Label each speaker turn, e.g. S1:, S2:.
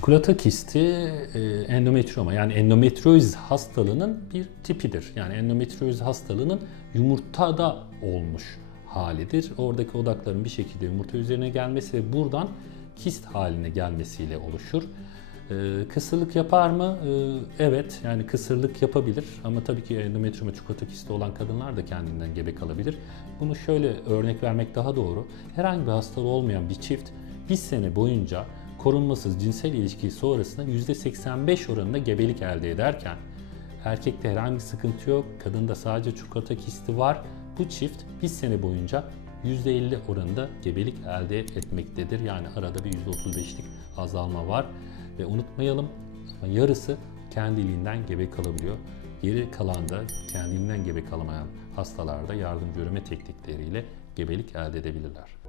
S1: çikolata kisti e, endometrioma yani endometrioz hastalığının bir tipidir. Yani endometrioz hastalığının yumurtada olmuş halidir. Oradaki odakların bir şekilde yumurta üzerine gelmesi ve buradan kist haline gelmesiyle oluşur. Ee, kısırlık yapar mı? Ee, evet, yani kısırlık yapabilir ama tabii ki endometrioma çikolata kisti olan kadınlar da kendinden gebe kalabilir. Bunu şöyle örnek vermek daha doğru. Herhangi bir hastalığı olmayan bir çift bir sene boyunca korunmasız cinsel ilişki sonrasında %85 oranında gebelik elde ederken erkekte herhangi bir sıkıntı yok, kadında sadece çikolata kisti var. Bu çift bir sene boyunca %50 oranında gebelik elde etmektedir. Yani arada bir %35'lik azalma var. Ve unutmayalım yarısı kendiliğinden gebe kalabiliyor. Geri kalan da kendiliğinden gebe kalamayan hastalarda yardım görme teknikleriyle gebelik elde edebilirler.